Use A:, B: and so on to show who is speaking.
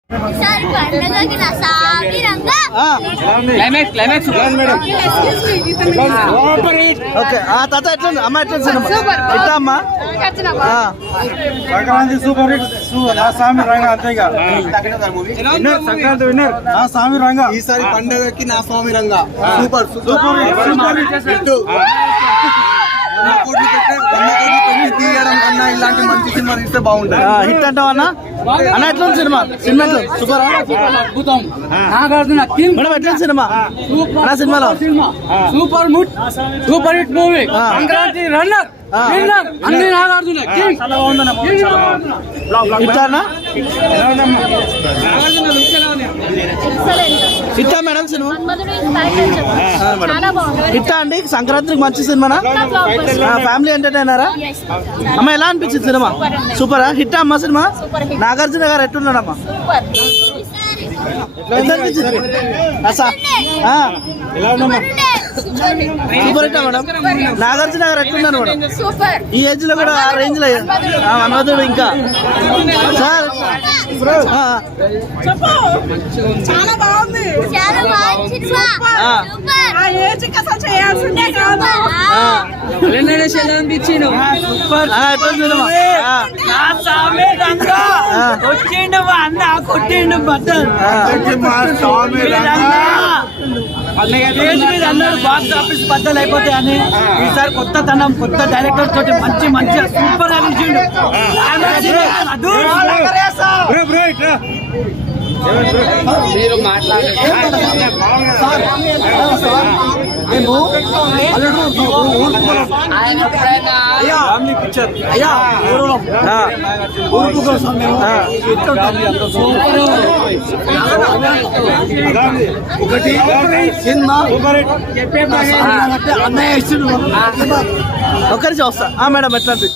A: Okay తాత ఎట్లుంది అమ్మ ఎట్లుంది సినిమా ఇట్టా అమ్మ
B: సంక్రాంతి సూపర్ హిట్ నా స్వామి రంగా అంతేగా సంక్రాంతి విన్నర్ నా స్వామి రంగా
C: ఈసారి పండగకి నా Swami Ranga super super hit తీయడం కన్నా ఇలాంటి మంచి సినిమా తీస్తే బాగుంటుంది.
A: హిట్ అంటావా అన్న అన్న ఎట్లుంది సినిమా సినిమా సూపర్
D: అద్భుతం. నాగార్జున
A: మేడం ఎట్లుంది సినిమా అన్న సినిమాలో
D: super hit movie Sankranti runner అన్ని నాగార్జున
A: హిట్ అన్న హిట్టా మేడం సినిమా హిట్టా అండి సంక్రాంతికి మంచి సినిమానా ఫ్యామిలీ ఎంటర్టైనరా అమ్మ ఎలా అనిపించింది సినిమా సూపరా హిట్టా అమ్మ సినిమా నాగార్జున గారు ఎట్టున్నాడమ్మా ఎంత అనిపించింది సూపర్ హిట్టా మేడం నాగార్జున గారు ఎట్టున్నారు మేడం ఈ ఏజ్ లో కూడా ఆ రేంజ్ లో అనవద్దు ఇంకా సార్
E: చాలా బాగుంది
D: వచ్చిండు అన్న కొట్టిండు బట్టలు అన్నాడు బాక్స్ ఆఫీస్ బద్దలు అయిపోతాయని ఈసారి కొత్త తనం కొత్త డైరెక్టర్ తోటి మంచి మంచి సూపర్ అనిపించిండు. మీరు
C: ఒకటి సినిమా అన్నయ్య ఇస్తున్నాడు
A: ఒక్కరి చూస్తా మేడం ఎట్లా